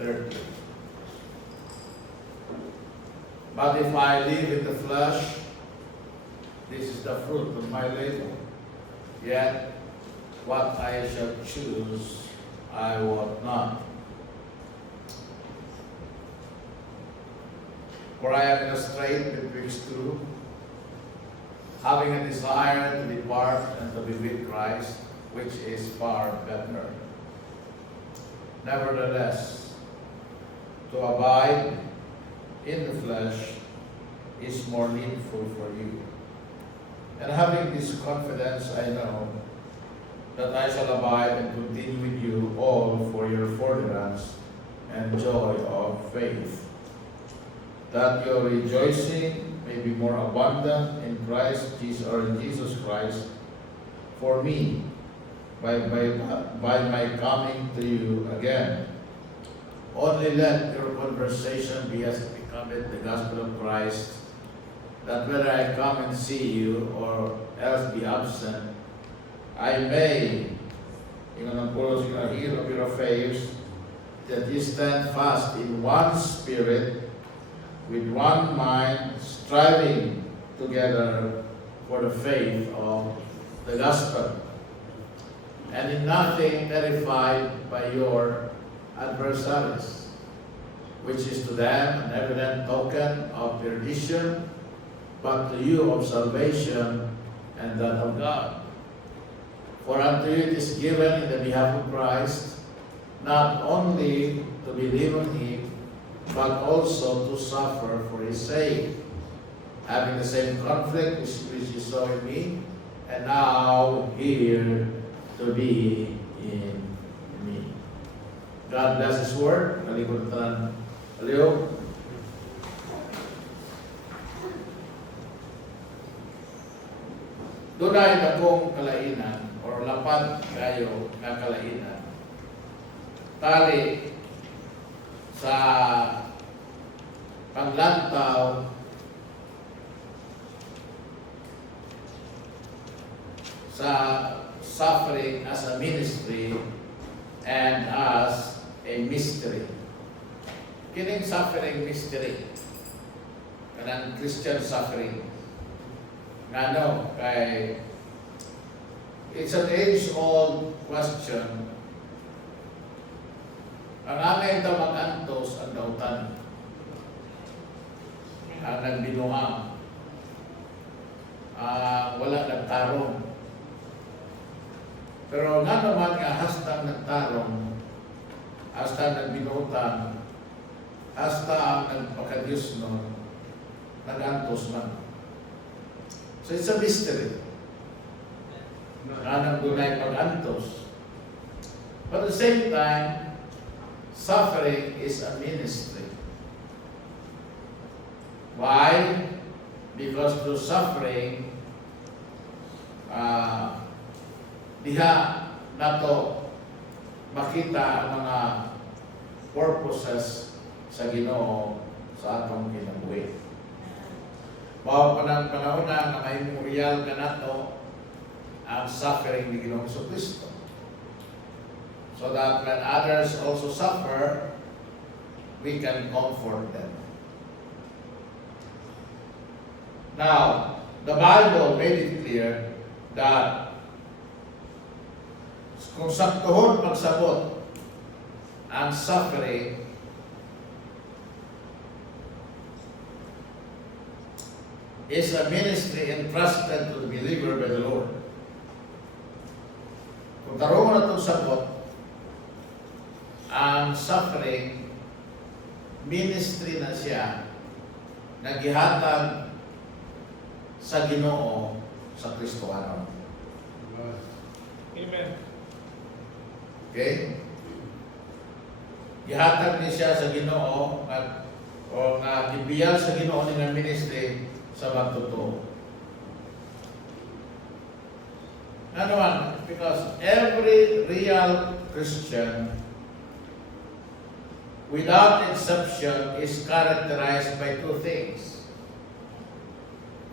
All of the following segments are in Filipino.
30. But if I live in the flesh, this is the fruit of my labor. Yet, what I shall choose, I wot not. For I am in a strait betwixt two, having a desire to depart and to be with Christ, which is far better. Nevertheless, to abide in the flesh is more needful for you. And having this confidence, I know that I shall abide and continue with you all for your furtherance and joy of faith, that your rejoicing may be more abundant in Christ Jesus, or in Jesus Christ, for me, by my coming to you again. Only let your conversation be as becometh the gospel of Christ, that whether I come and see you or else be absent, I may, hear of your affairs, that you stand fast in one spirit, with one mind, striving together for the faith of the gospel, and in nothing terrified by your adversaries, which is to them an evident token of perdition, but to you of salvation and that of God. For unto you it is given in the behalf of Christ, not only to believe on him, but also to suffer for his sake, having the same conflict which you saw in me, and now here to be in me. God bless his word. Kalibutan. Aliyo. Dunay akong kalainan or lapad kayo nga kalainan. Tali sa paglantaw sa suffering as a ministry and as a mystery. Kining suffering mystery, kanang Christian suffering. Ngano, kay it's an age-old question. Ang angay ito mag-antos ang dautan. Ang nagbinuang. Wala nagtarong. Pero nga naman nga hastang nagtarong, hastang nagbinutan, hasta ang nagpakadiyos no, nag-antos man. So it's a mystery. Anang dunay pag-antos. But at the same time, suffering is a ministry. Why? Because through suffering, diha nato makita ang mga purposes sa Ginoo sa atong kinabuhi. Mao panahon na may memorial ka nato ang suffering ni Ginoong Kristo. So that when others also suffer, we can comfort them. Now, the Bible made it clear that kung saktuhon pagsabot ang suffering, is a ministry entrusted to the believer by the Lord. Kung tarungan na itong sabot, ang suffering, ministry na siya, nagihatag sa Ginoo sa Kristohanon. Amen. Okay? Gihatag ni siya sa Ginoo o nga gibiyal sa Ginoo ni nga ministry sa magtotoo. Ano man? Because every real Christian, without exception, is characterized by two things: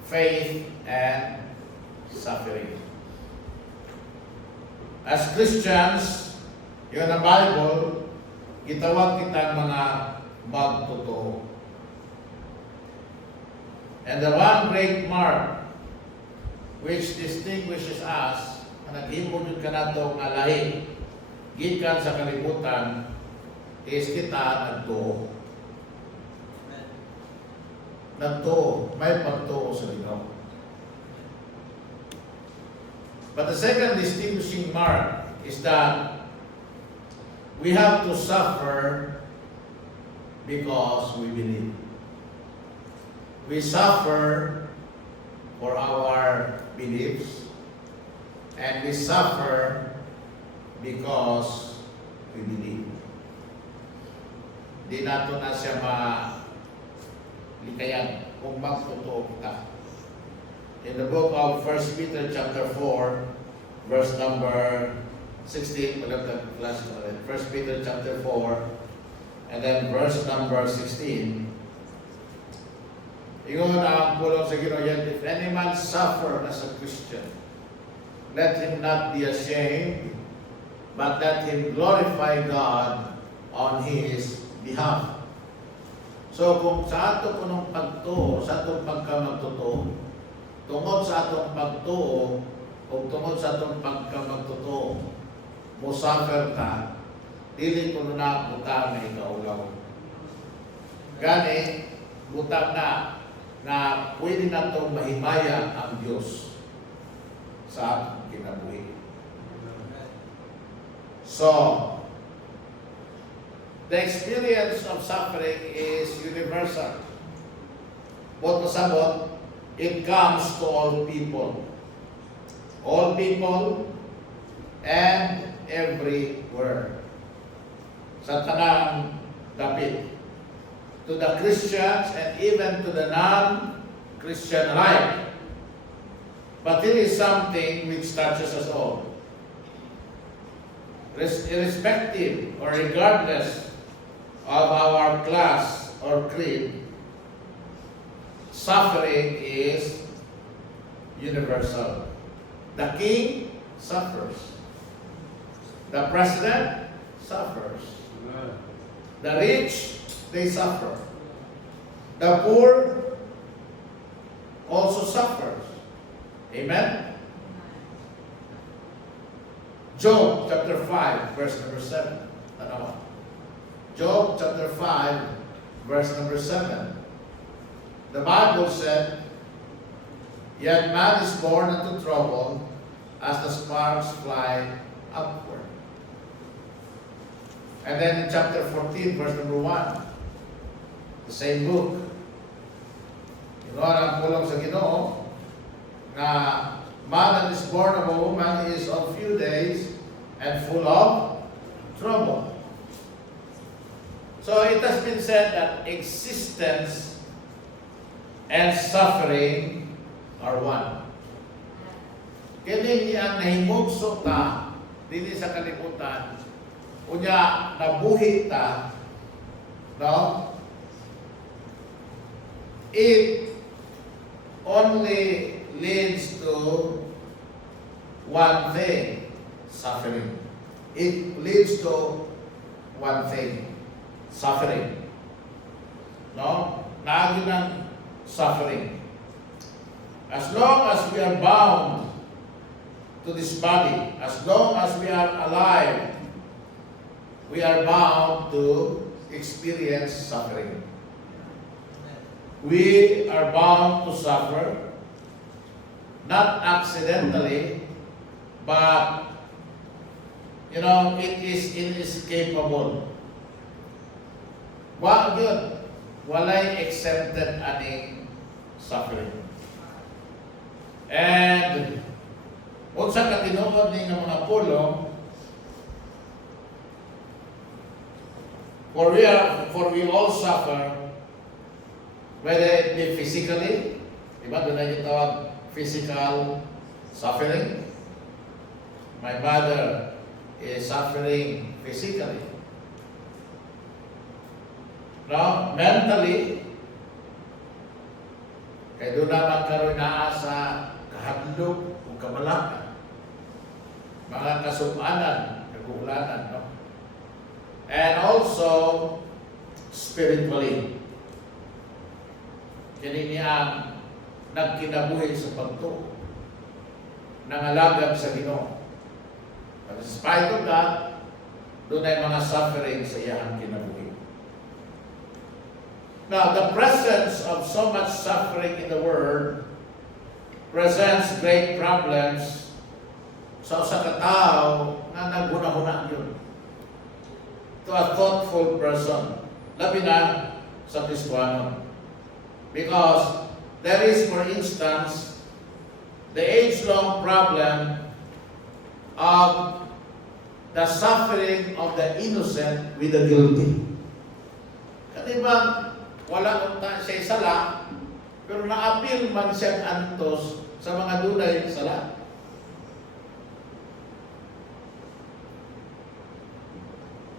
faith and suffering. As Christians, yun ang Bible, gitawag kitang mga magtotoo. And the one great mark which distinguishes us, na naghimo jud kanato nga lahi gikan sa kalibutan, is kita nagtuo. Nagtuo, may pagtuo sa Ginoo. But the second distinguishing mark is that we have to suffer because we believe. We suffer for our beliefs, and we suffer because we believe. Di nato na siya malikayan kung magtotoo kita. In the book of 1 Peter chapter 4, verse number 16, 1 Peter chapter 4, and then verse number 16. Ingon ang pulong sa Ginoo, yet if any man suffer as a Christian, let him not be ashamed, but let him glorify God on his behalf. So kung sa ato punong pagtuo, sa atong pagkamagtotoo, tungod sa atong pagtuo, o tungod sa atong pagkamagtotoo, musafir ta, dili ko na buta na ikaulaw. Gani, buta na pwede na itong mahimaya ang Diyos sa atong kinabuhi. So, the experience of suffering is universal. Both pasabot, it comes to all people. All people and everywhere. Sa tanang dapit. To the Christians and even to the non-Christian alike. But it is something which touches us all. Irrespective or regardless of our class or creed, suffering is universal. The king suffers. The president suffers. The rich, they suffer. The poor also suffers. Amen? Job chapter 5, verse number 7. Tanawa. Job chapter 5, verse number 7. The Bible said, yet man is born into trouble as the sparks fly upward. And then in chapter 14, verse number 1, the same book, ang pulong sa Ginoo, na man that is born of a woman is of few days and full of trouble. So it has been said that existence and suffering are one. Kini ang nahimugso ta dili sa kalibutan, unya nabuhi ta, no? It only leads to one thing, suffering. It leads to one thing, suffering. No? Naagi ng suffering. As long as we are bound to this body, as long as we are alive, we are bound to experience suffering. We are bound to suffer, not accidentally, but it is inescapable. Wa gyud walay exempted aning suffering. And unsa ka tinuod ning mga pulong, for we all suffer, whether it be physically, diba doon na tawag physical suffering. My mother is suffering physically. No? Mentally, kaya doon naman karoon na sa kahadlok o kabalakan, mga kasumanan, kagulanan, no? And also, also spiritually. Kini niya nagkinabuhi sa pagtuo, nangalagab sa Ginoo. But in spite of that, doon ay mga suffering sa iyang kinabuhi. Now, the presence of so much suffering in the world presents great problems sa usa ka tawo nga naghuna-huna yun. To a thoughtful person, labi na sa Kristiyano. Because there is, for instance, the age-long problem of the suffering of the innocent with the guilty. Kanibang wala unta siya sala, pero naapil man siya antos sa mga dunay sala.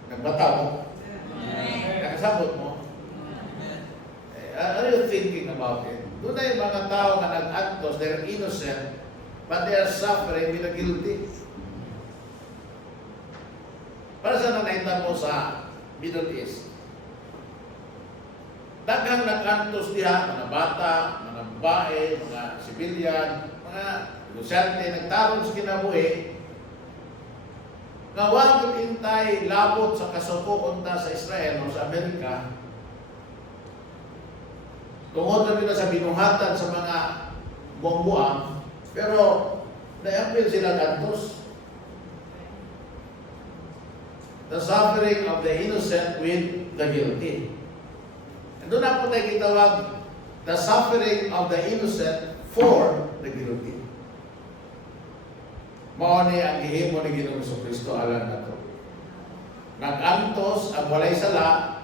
Nagbata mo? Nakasabot mo? Are you thinking about it? Dunay mga tao na nag-antos, they're innocent, but they are suffering with the guilty. Para sa nakita mo sa Middle East, daghang nag-antos diha, mga bata, mga babae, mga civilian, mga negosyante, nagtarong sa kinabuhi, nga wag intay labot sa kasuko unta sa Israel o sa Amerika, tungod na sa binuhatan sa mga buang-buang, pero naapil sila kantos. The suffering of the innocent with the guilty. And doon na po tayo kitawag the suffering of the innocent for the guilty. Mao ni ang gihimo ni Ginoong Kristo alang nato. Nag-antos ang walay sala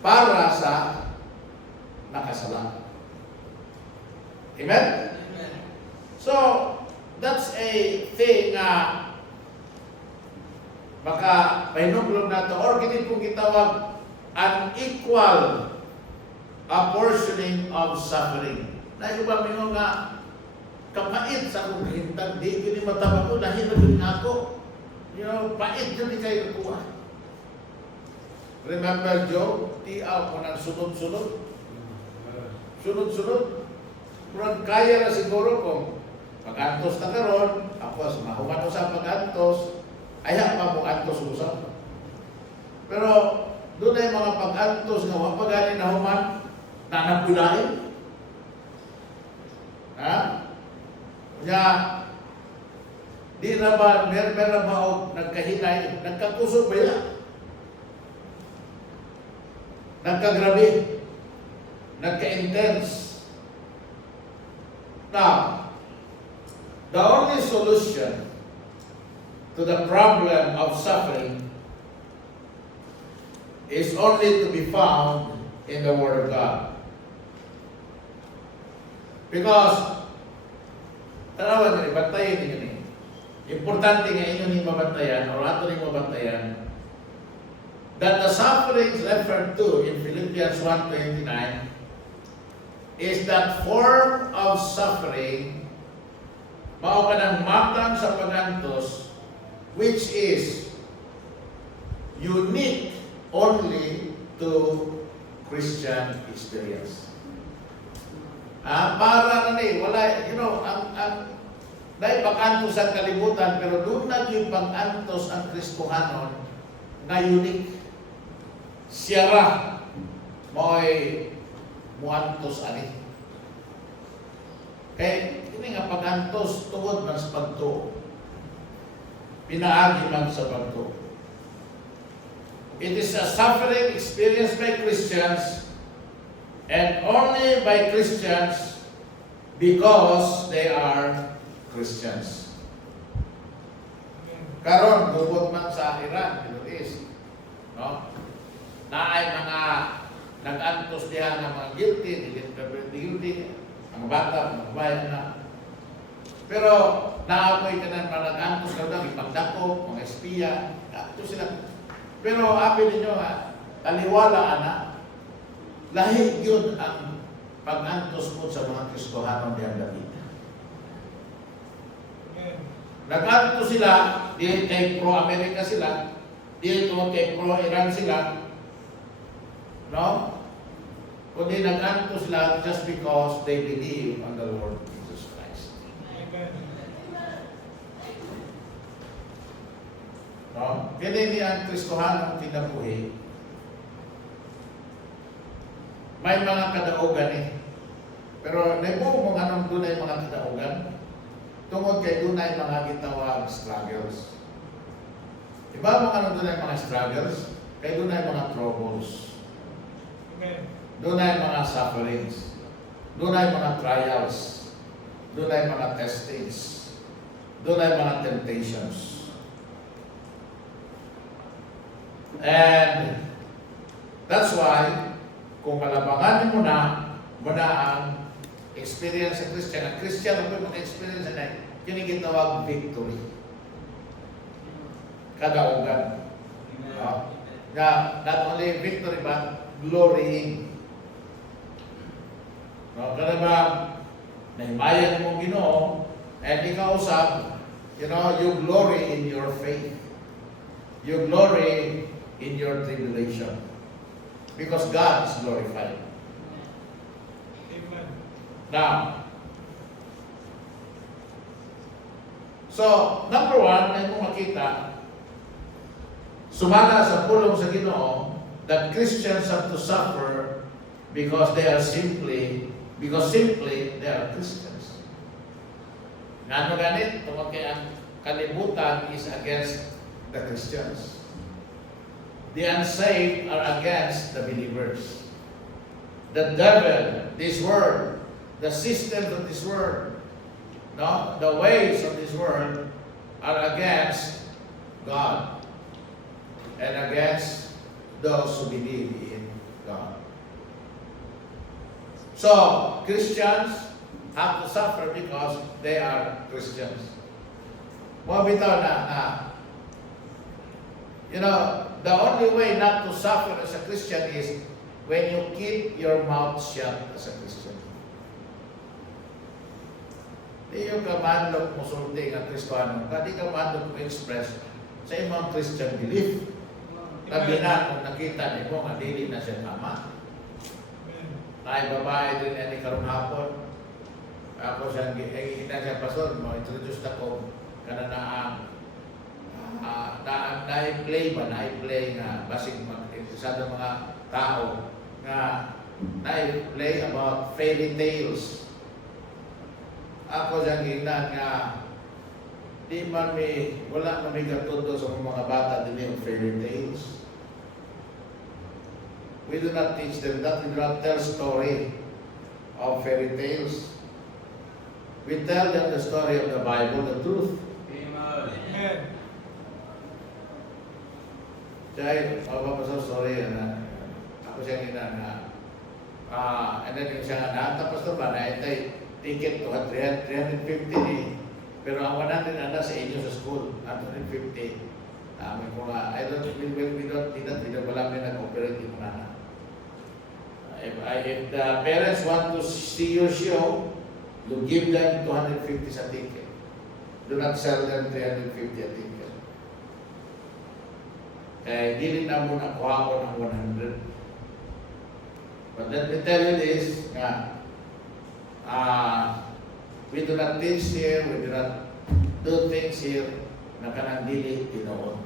para sa nakasala. Amen? So, that's a thing na baka pahinuklog na ito, or kini pong kitawag unequal apportioning of suffering. Na iba mingo nga, kapait sa akong kahintang, di ko ni matawag ko, dahil na ako. You know, pait yun di kayo nakuha. Remember Job, tiaw ko ng sunod-sunod. Sunod-sunod. Murag kaya na siguro kung pag-antos na karon, tapos mahuman ko sa pag-antos, ayaw pa mo antos usap. Pero doon ay mga pag-antos nga wapag galing na human, nanapulain. Ha? Kaya, di na ba, meron na ba o nagkahinay, nagkakusog ba yan? Nagkagrabe, nagka-intense. Now, the only solution to the problem of suffering is only to be found in the Word of God. Because, tanawan nyo, bantayan ninyo ni. Importante nga inyo ni mabantayan, o ato ni mabantayan, that the sufferings referred to in Philippians 1:29 is that form of suffering mao ka ng matang sa pagantos which is unique only to Christian experience. Para na ni, wala, you know, dahil pag-antos ang kalibutan, pero doon na yung pag-antos ang Kristohanon na unique. Siyara mo'y muantos ani. Kaya, ini nga pag-antos tungod man sa pagtuo. Pinaagi man sa pagtuo. It is a suffering experienced by Christians and only by Christians because they are Christians. Karon gubot man sa Iran, Middle East, no? Na ay mga nag-antos diha ng mga guilty, ang bata, mga bayan na. Pero naapoy ka na mga nag-antos ka daw, ipagdako, mga espiya, ito sila. Pero api ninyo nga, taliwala na, lahi yun ang pag-antos mo sa mga Kristohanon diyan David. Nag-antos sila, di kay pro-America sila, Di tungod kay pro-Iran sila, no? Kundi nag-anto sila just because they believe on the Lord Jesus Christ. No? Kaya hindi ang Kristohanong kinabuhi. May mga kadaugan eh. Pero naibuo mong anong doon ay mga kadaugan. Tungod kay doon ay mga gitawag struggles. Iba mo anong doon ay mga struggles? Kay doon ay mga troubles. Amen. Doon ay mga sufferings. Doon ay mga trials. Doon ay mga testings. Doon ay mga temptations. And that's why, kung kalabangan mo na ang experience sa Christian, ang Christian ang mag-experience na yun yung ginawag victory. Kadaugan. Not only victory, but glorying. No, kada ba, nahimayan mo Ginoo, and ikaw usab, you glory in your faith. You glory in your tribulation. Because God is glorified. Amen. Now, so, number one, ay mo makita, sumala sa pulong sa Ginoo, that Christians have to suffer because simply they are Christians. Ngano ganit? Tungkol kay ang kalibutan is against the Christians. The unsaved are against the believers. The devil, this world, the systems of this world, no, the ways of this world are against God and against those who believe in God. So, Christians have to suffer because they are Christians. Bitaw na, the only way not to suffer as a Christian is when you keep your mouth shut as a Christian. Di yung kamandok mo sulti ng Kristiyano, di kamandok mo express sa imong Christian belief. Tabi na kung nakita niyo nga dili na siya tama. Ay babae din ni karong hapon. Ako siya kita siya pastor mo introduce ako kana na-play nga basig sa mga tao nga na-play about fairy tales. Ako siya ginan nga di man wala man may gatundo sa mga bata din yung fairy tales. We do not teach them that. We do not tell story of fairy tales. We tell them the story of the Bible, the truth. Amen. Kaya, mapapasal story na ako siya na and then yung siya nga tapos na ba na ticket to 350 ni pero ang 100 na sa inyo sa school 150 may mga we don't wala may nag-operate yung mga if the parents want to see your show, you give them 250 sa ticket. Do not sell them 350 a ticket. Dili na muna kuha ko ng 100. But let me tell you this, we do not teach here, we do not do things here na kanang dili tinuod.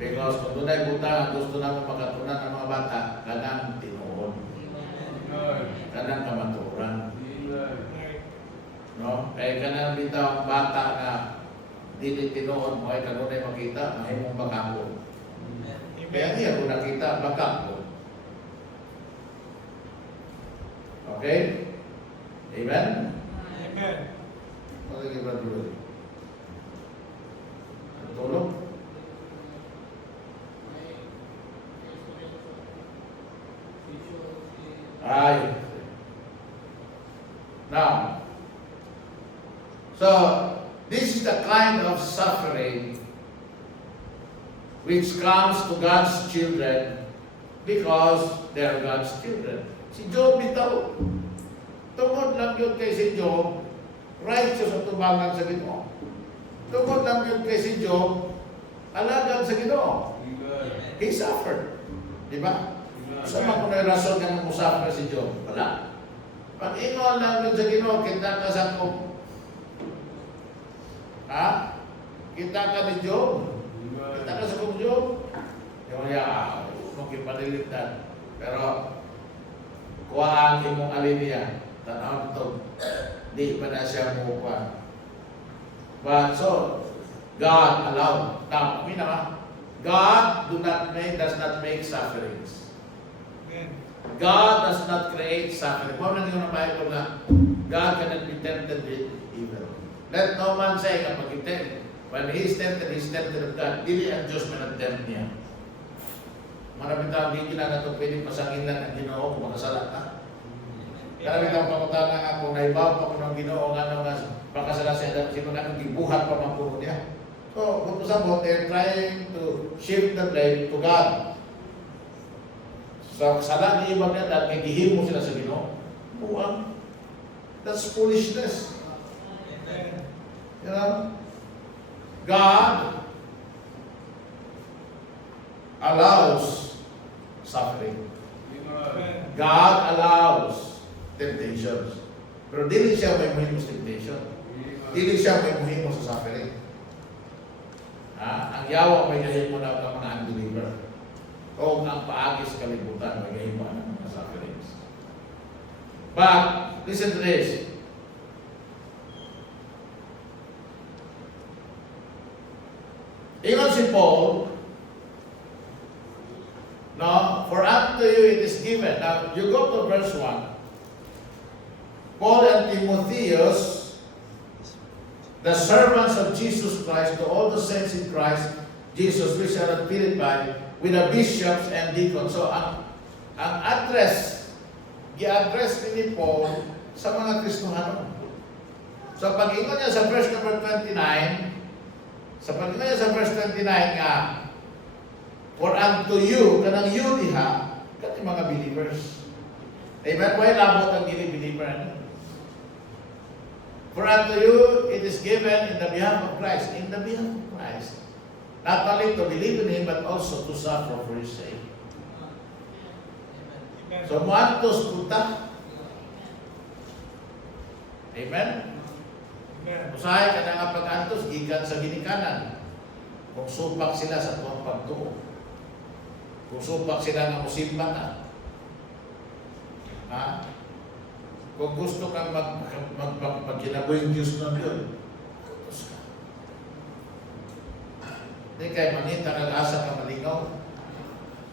Because kung doon ay buta, gusto namin makatunan ng mga bata, kanang tinuod. Kanang kamaturan. No? Kaya kanang bitaw ang bata na dili tinuod mo ay kanunay makita, mahimong bakako. Kaya niya kung nakita, bakako. Okay? Amen? Amen. Okay, brother. Tulog? Now, so this is the kind of suffering which comes to God's children because they are God's children. Si Job bitaw, tungod lang yun kay si Job, righteous ang tubangan sa Ginoo. Tungod lang yun kay si Job, alagan sa Ginoo. He suffered. Di ba? Sama ko na yung rason ng musafir si Job. Wala. Pag ingon lang dun sa Ginoo, kita ka sa ko. Ha? Kita ka ni Job. Kita ka sa kong Job. Yung niya, magkipaliligtan. Pero, kuha ang imong aliniya. Tanaw ito. Di pa na siya mukha. But so, God allowed. Tama, God does not make sufferings. God does not create suffering. Kung ano yung Bible na, God cannot be tempted with evil. Let no man say, kapag when he is tempted of God. Dili ang Diyos man-tempt niya. Maraming tao, hindi kinagato pwede pasangilan ang Ginoo kung makasala ka. Maraming tao pangutana nga kung naibaw pa ko ng Ginoo nga makasala siya, sino na gibuhat pa mga puno niya. So, kung sabot, they're trying to shift the blame to God. So, kasalanan ni ibang niya dahil gihimo sila sa Ginoo. Buwang. That's foolishness. You know? God allows suffering. God allows temptations. Pero dili siya may muhimo sa temptation. Dili siya may muhimo sa suffering. Ang yawa may gahimo na ang mga unbeliever. O ang paagis kalibutan may gahimo ng mga sufferings. But, listen to this. Ingon si Paul, no, for unto you it is given. Now, you go to verse 1. Paul and Timotheus, the servants of Jesus Christ, to all the saints in Christ Jesus, which are at Philippi, with the bishops and deacons. So, ang address, gi-address ni Paul sa mga Kristohano. So, pag-ingon niya sa verse number 29, nga, for unto you, kanang you diha, kati mga believers. Amen? Why labot ang believer? For unto you, it is given in the behalf of Christ. In the behalf of Christ. Not only to believe in Him, but also to suffer for His sake. So, muantos punta. Amen? Usahay ka na nga pag-antos, gikan sa ginikanan. Kung supak sila sa tuwang pagtuo. Kung supak sila na musimba ka. Ha? Kung gusto kang magkinaboy yung Diyos ng Diyos, tutos ka. Hindi kayo manita nag-asa ka malingaw.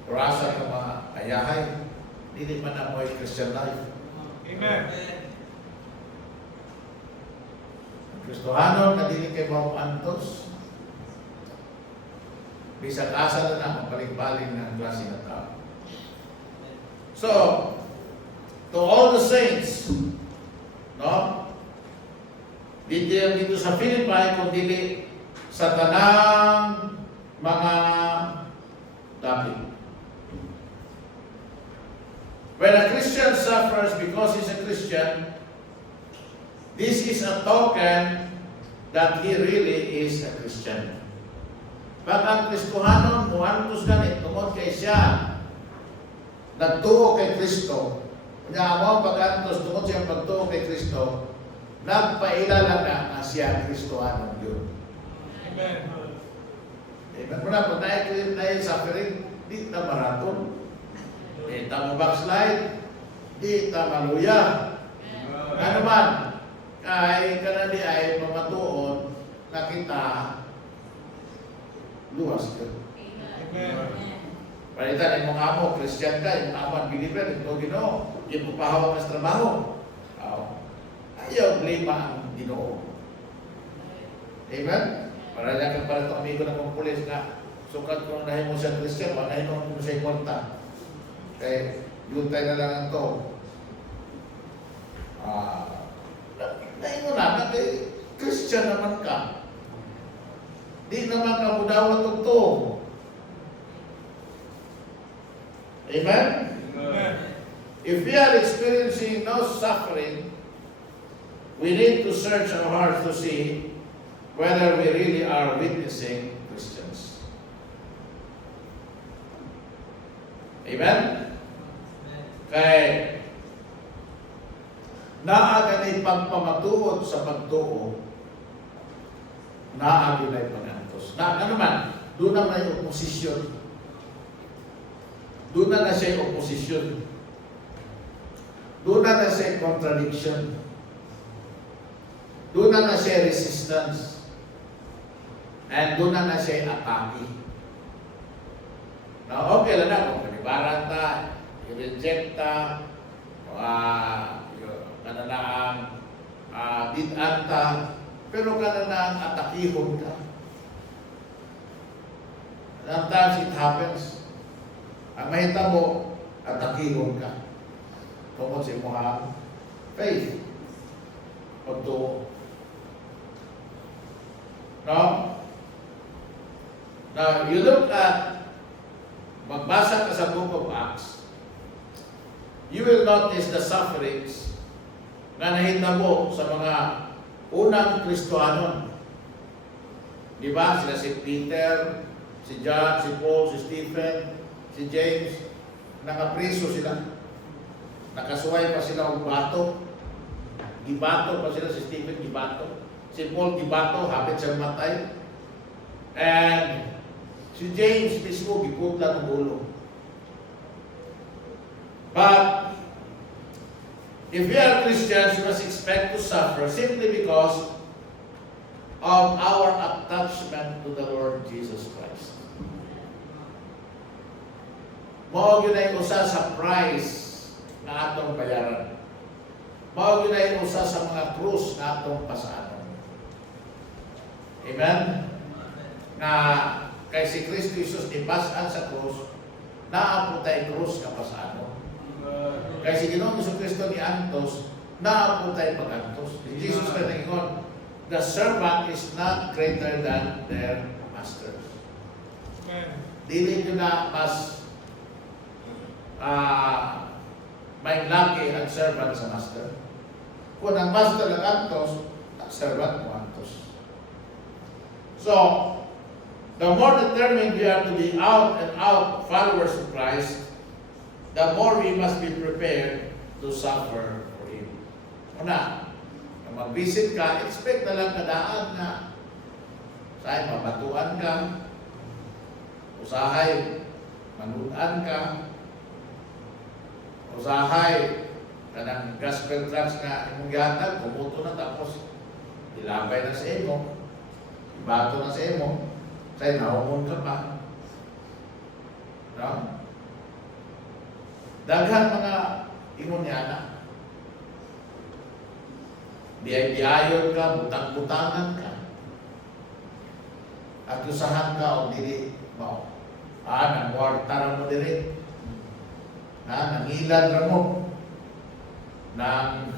O asa ka maayahay. Hindi man na mo yung Christian life. Amen. Kristohano, kadili kay mga antos. Bisag asa na mapaling-paling ng klase na tao. So, to all the saints, no? Dito sa Philippi, kung dili sa tanang mga dapit. When a Christian suffers because he's a Christian, this is a token that he really is a Christian. Pag ang Kristohanon, muantos ganit, tungod kay siya, nagtuo kay Kristo, kanya mo pag-antos, tungod siya pagtuo kay Kristo, nagpailala na siya Kristohanon yun. Amen. Amen. Muna po, dahil suffering, di na maraton. Di na mo backslide, di na maluya. Ano man, kay kanadi ay pamatuon na kita luwas ka. Amen. Palitan yung mga amo, Christian ka, yung amo ang believer, ito Ginoo, yung pupahaw ng trabaho. Ayaw blame ang Ginoo. Amen? Para lang kang pala itong amigo ng mga pulis na sukat kung nahin mo siya Christian, nahin mo siya ikonta. Kaya yun tayo na lang ito. Nahin mo na, Christian naman ka. Di naman ka mudawat ito. Amen? Amen. If we are experiencing no suffering, we need to search our hearts to see whether we really are witnessing Christians. Amen? Kay naaganay pagpamatuod sa pagtuo, naaganay pangantos. Na naman, doon na may oposisyon. Doon na siya oposisyon. Doon na siya contradiction. Doon na siya resistance. And doon na siya atake. Na okay lang na kung panibaran ta, i-reject ta, kananaan dinan ta, pero kananaan atakihon ka. Sometimes it happens. Ang mahita mo, atakihon ka. Tungkol sa imohang faith. Pagtuo. No? Now, you look at, magbasa ka sa Book of Acts, you will notice the sufferings na nahitabo sa mga unang Kristohanon. Di ba? Sila si Peter, si John, si Paul, si Stephen, si James, nakapriso sila. Nakasuway pa sila ng bato. Gibato pa sila, si Stephen gibato. Si Paul gibato, hapit siyang matay. And si James mismo giputla ng ulo. But if we are Christians, we must expect to suffer simply because of our attachment to the Lord Jesus Christ. Mao gyud ay usa sa price na atong bayaran. Mao gyud ay usa sa mga krus na atong pasaanon. Amen? Na kay si Kristo Jesus ipasan sa krus, naapod tay krus nga pasaanon. Kay si Ginoong Jesucristo ni Antos, naapod tay pag-antos. Jesus na ngingon, the servant is not greater than their master. Dili nyo na mas may laki ang servant sa master. Kung ang master nag-antos, ang servant mo antos. So, the more determined we are to be out and out followers of Christ, the more we must be prepared to suffer for Him. Una, kung mag-visit ka, expect na lang kadaan na sa'yo mabatuan ka, usahay, manunan ka, usahay, kanang gospel tracts nga imong gihatag, kumuto na tapos ilabay na sa imo, ibato na sa imo, sa'yo naumon ka pa. No? Daghan mga ingon niya na. Biyay-biyayon ka, butang-butangan ka. Akusahan ka o dili mo. Nangwarta mo dili. Nangilad ra mo. Nang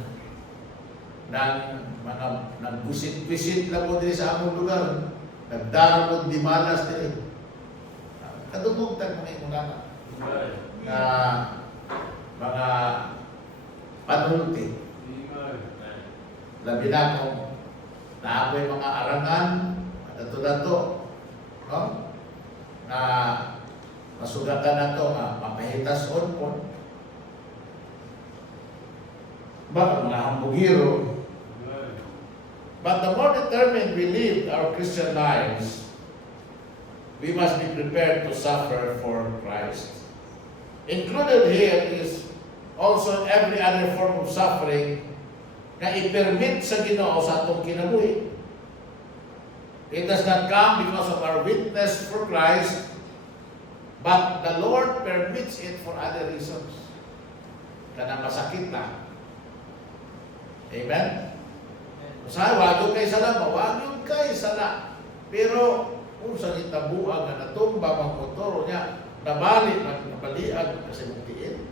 mga nagbusit-bisit lang mo dili sa among lugar. Nagdara mo di malas dili. Kadugtong mga inunana. Na mga panulti. Labi na kung naapoy mga arangan, dato-dato, no? Na masugatan na ito, mapahitas on. Baka mga hambugiro. But the more determined we live our Christian lives, we must be prepared to suffer for Christ. Included here is also every other form of suffering na i-permit sa Ginoo sa atong kinabuhi. It does not come because of our witness for Christ, but the Lord permits it for other reasons. Kana masakit na. Amen? Usahay, wag kay sala, wag kay sala. Pero kung sa itabuan na natumba ang motoro niya, nabalik, nabaliag kasi muktiin.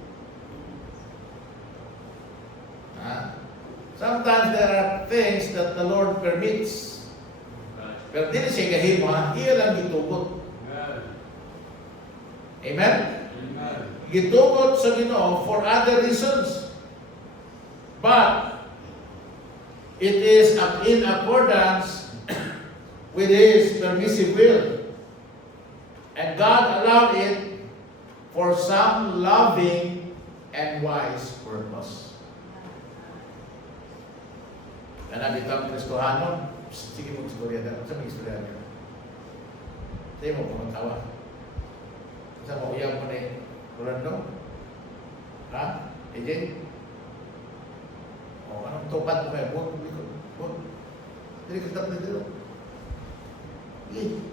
Sometimes there are things that the Lord permits. Pero di siya kahimo, iya lang gitugot. Amen? Gitugot sa Ginoo for other reasons. But it is in accordance with His permissive will. And God allowed it for some loving and wise purpose. Kaya bitang Kristohano, sige mo istorya na. Sa mga istorya niyo. Sa'yo mo kumatawa. Sa mga uyang mo na eh. Rolando? Ha? AJ? O, anong tupad mo kayo? Buwan. Dili ka tapos na dito. Sige.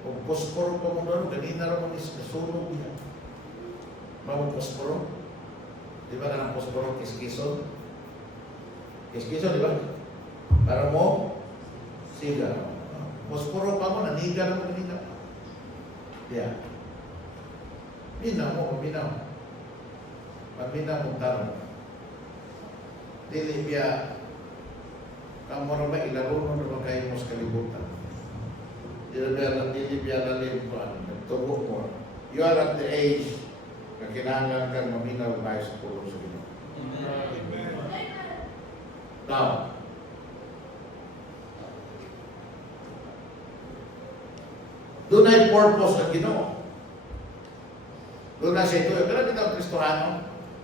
Kung posporo pa mo doon, ganina naman is nasunog niya. Mga posporo. Di ba na ng posporo, kiskiso? Kiskiso, di ba? Para mo, siga. Posporo pa mo, naniga naman ganina. Yeah. Binaw mo, binaw. Pabinaw mo tarong. Dili biya, kamo na ba ilaro mo na ba kayo mo sa kalibutan? Dili biya lalim ko, nagtubo mo. You are at the age na kinahanglan kang maminaw tayo sa pulong sa Ginoo. Amen. Now, doon ay purpose ng Ginoo. Doon na siya ito. Pero dito ang Kristohano,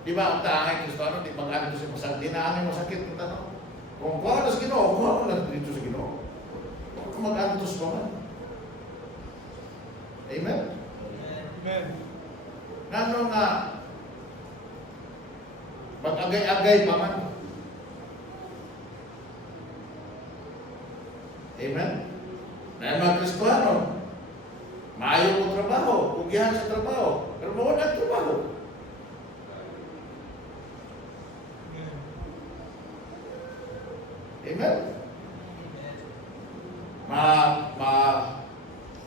di ba ang taangay Kristohano, di ba ang ito siya di na angay masakit ng tanong. Kung kuha na sa Ginoo, kuha mo na dito sa Ginoo. Kung mag-antos pa man. Amen? Amen. Ano nga, mag-agay-agay pa man. Amen? Na mga Kristohano, maayo mo trabaho, pugihan sa trabaho, pero mawala ang trabaho. Amen?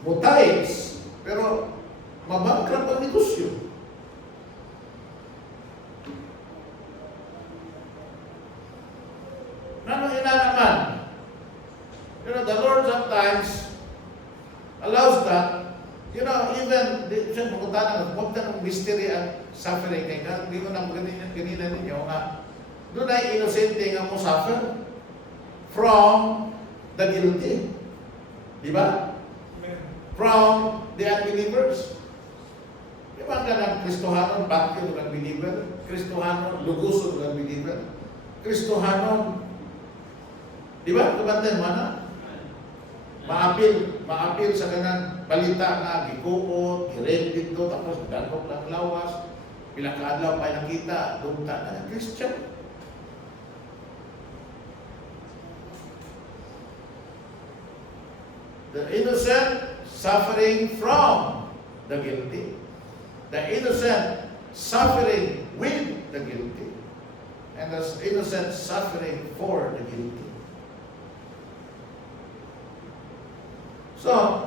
Mutayis, pero mabangkrap ang negosyo. Nanong ina naman? You know, the Lord sometimes allows that. You know, even, siya magkutanan, huwag na ng mystery at suffering. Kaya, hindi ko na ganina ninyo nga, doon ay inosente nga mo suffer from the guilty. Di ba? From the unbelievers. Di ba ka ng Kristohanon, bakit yung unbeliever? Kristohanon, luguso ng unbeliever? Kristohanon, di ba? Kubantan mo na? Maapil sa kanang balita na gikuot, girate dito, tapos danok lang lawas, pila kaadlaw pa nakita, dumta na Christian. The innocent suffering from the guilty. The innocent suffering with the guilty. And the innocent suffering for the guilty. So,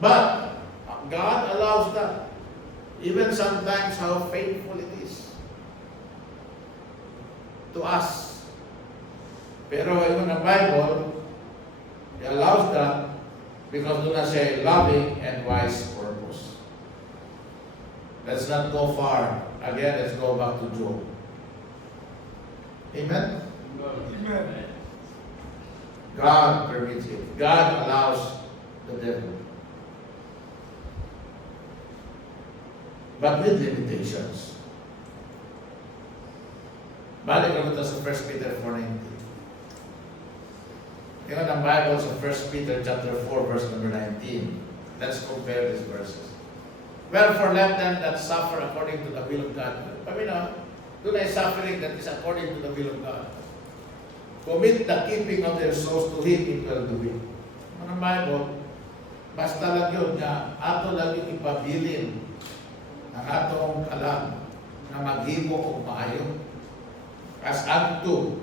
but God allows that. Even sometimes how painful it is to us. Pero in the Bible, He allows that because do not say loving and wise purpose. Let's not go far. Again, let's go back to Job. Amen? Amen. God permits it. God allows the devil. But with limitations. Balik naman sa 1 Peter 4:19. Tingnan ang Bible sa 1 Peter chapter 4, verse number 19. Let's compare these verses. Wherefore let them that suffer according to the will of God. Doon ay suffering that is according to the will of God. Commit the keeping of their souls to Him in well-doing. Ang Bible, basta lang yun nga, ato lang yung ipabilin ang atong kalam na maghimo o maayo as unto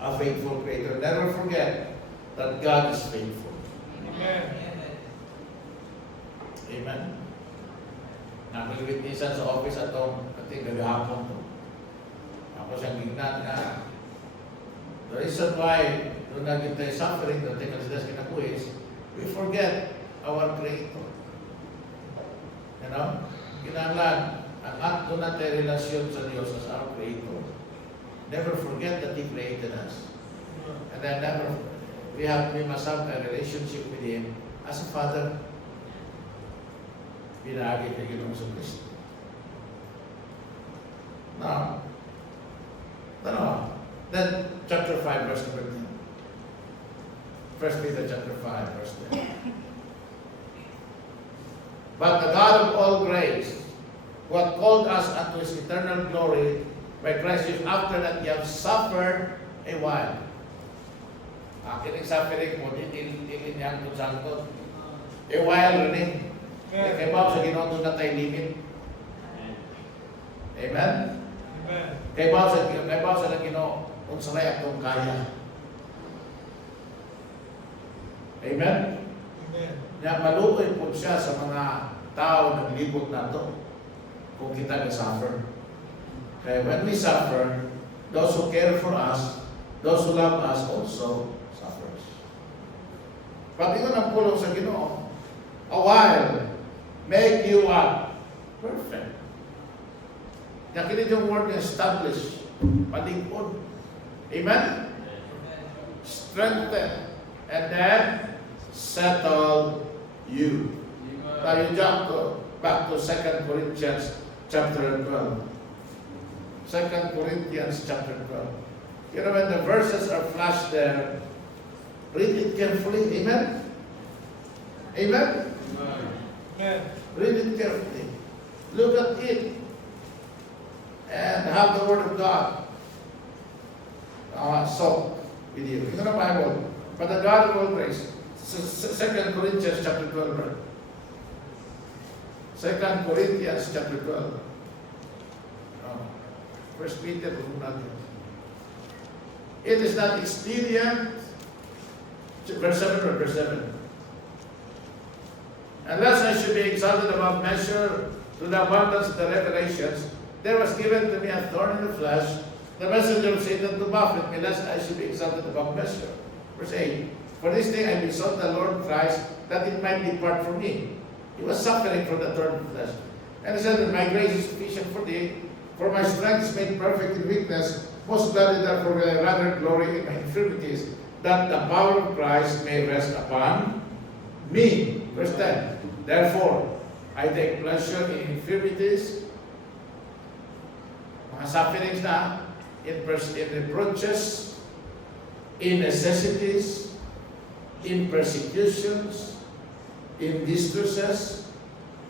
a faithful Creator. Never forget that God is faithful. Amen. Amen. Nakaliwitnisan sa office atong ating gagahapon to. Tapos ang gignan na the reason why doon naging tayo suffering, doon tayo kalisidas kinakuis, we forget our Creator. You know? Kinahanglan, ang akto na tayo relasyon sa Diyos as our Creator. Never forget that He created us. And then never, we must have a relationship with Him as a Father. Pinagi kay Ginoong Kristo. Now, then chapter 5, verse number 10. 1 Peter chapter 5, verse 10. But the God of all grace, who hath called us unto His eternal glory by Christ Jesus, after that ye have suffered a while. Kining suffering mo, ilin yan kung santo. A while rin. Kaya ba sa Ginoo na tayo limit? Amen? Amen. Kaya ba sa Ginoo kung sanay akong kaya? Amen? Amen. Kaya maluoy po siya sa mga tao ng libot na ito kung kita na-suffer. Kaya when we suffer, those who care for us, those who love us also suffers. Pati ko ng pulong sa Ginoo, a while, make you what? Perfect. Nakinig yung word na establish, palingkod. Amen? Strengthen. And then, settle you. Now you jump back to 2 Corinthians chapter 12. 2 Corinthians chapter 12. You know, when the verses are flashed there, read it carefully. Amen? Amen? Amen. Read it carefully. Look at it. And have the Word of God soaked with you. You know the Bible. But the God of all grace, 2 Corinthians chapter 12, right? 2 Corinthians chapter 12. First Peter, it is not expedient, verse 7 or verse 7. Unless I should be exalted above measure to the abundance of the revelations, there was given to me a thorn in the flesh, the messenger of Satan to buffet me, lest I should be exalted above measure. Verse 8, for this thing I besought the Lord Christ, that it might depart from me. He was suffering from the thorn in the flesh. And he said, my grace is sufficient for thee, for my strength is made perfect in weakness. Most gladly therefore will I rather glory in my infirmities, that the power of Christ may rest upon me. Verse 10, therefore, I take pleasure in infirmities, mga sufferings na, in reproaches, in necessities, in persecutions, in distresses,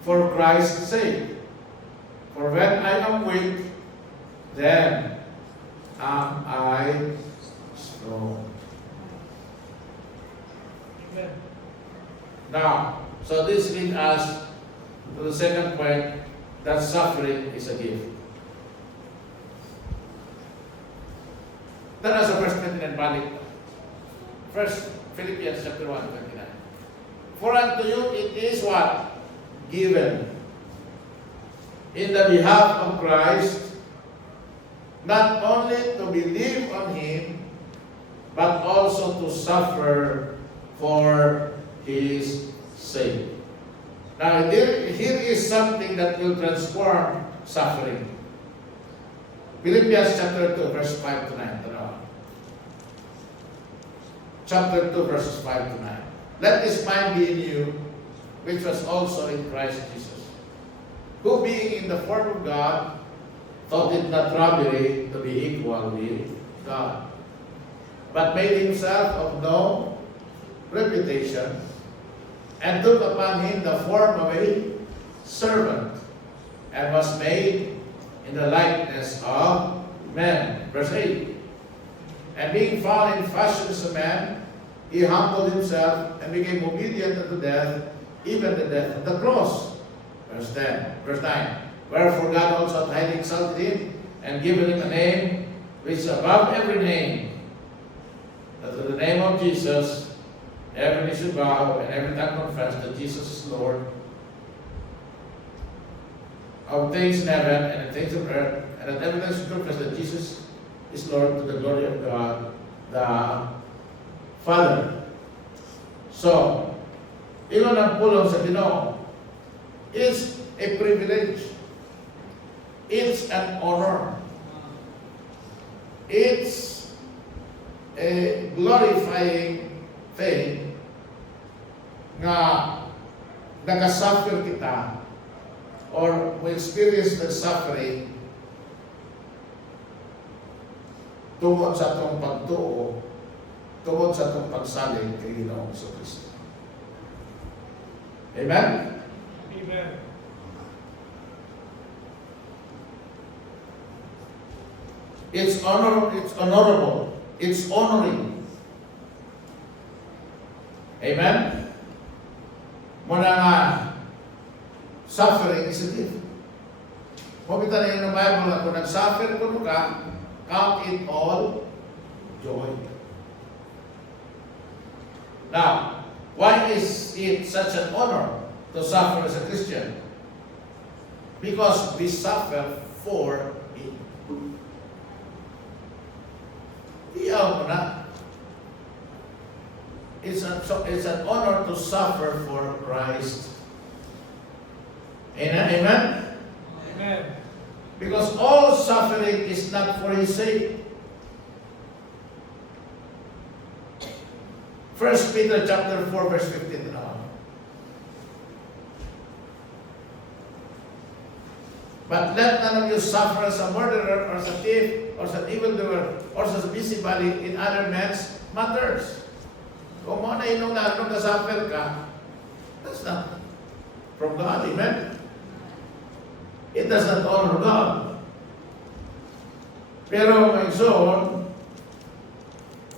for Christ's sake. For when I am weak, then am I strong. Amen. Now, so this leads us to the second point, that suffering is a gift. Tara sa 1 Corinthians balik. First Philippians chapter 1, 29. For unto you it is what? Given. In the behalf of Christ, not only to believe on Him, but also to suffer for His sake. Now, here is something that will transform suffering. Philippians chapter 2, verse 5 to 9. Chapter 2, verses 5 to 9. Let this mind be in you, which was also in Christ Jesus, who being in the form of God, thought it not robbery to be equal with God, but made himself of no reputation, and took upon him the form of a servant, and was made in the likeness of men. Verse 8. And being found in fashion as a man, he humbled himself and became obedient unto death, even the death of the cross. Verse 10. Verse 9. Wherefore God also hath highly exalted him, and given him a name which is above every name, that to the name of Jesus every knee should bow, and every tongue confess that Jesus is Lord, of things in heaven and in things of earth, and that every tongue should confess that Jesus is Lord, to the glory of God the Father. So, iyon ang pulong sa Ginoo. It's a privilege. It's an honor. It's a glorifying thing nga nagasuffer kita or we experience the suffering tungod sa atong pagtuo, tungod sa atong pagsalig kay Ginoong Kristo. Amen? Amen. It's honorable, it's honoring. Amen? Muna nga, suffering is a gift. Pumita na yun ng Bible na kung nag-suffer ko ka, count it all joy. Now, why is it such an honor to suffer as a Christian? Because we suffer for Him. Iyaw mo na. It's an honor to suffer for Christ. Amen? Amen? Amen. Because all suffering is not for His sake. 1 Peter chapter 4 verse 15 now. But let none of you suffer as a murderer, or as a thief, or as an evildoer, or as a busybody in other men's matters. Kung mo na inong na-suffer ka, that's not from God. Amen? It does not honor God. Pero my son,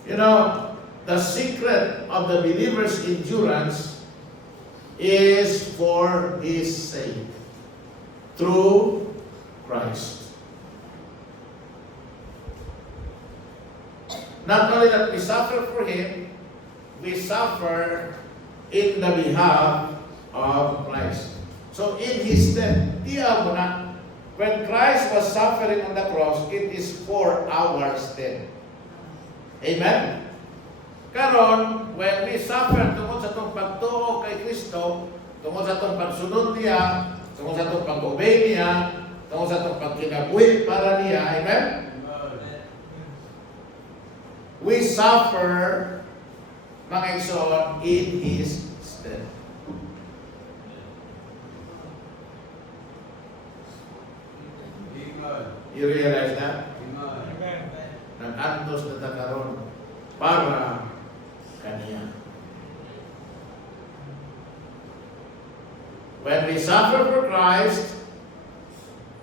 you know, the secret of the believer's endurance is for His sake, through Christ. Not only that we suffer for Him, we suffer in the behalf of Christ. So in His death, diya mo na, when Christ was suffering on the cross, it is for our death. Amen? Karon, when we suffer tungkol sa itong pagtuo kay Kristo, tungkol sa itong pagsunod niya, tungkol sa itong pag-obey niya, tungkol sa itong pagkinabuhi para niya, amen? We suffer, mga igsoon, in His stead. You realize that? Amen. Nag-antos na takaroon para kaniya. When we suffer for Christ,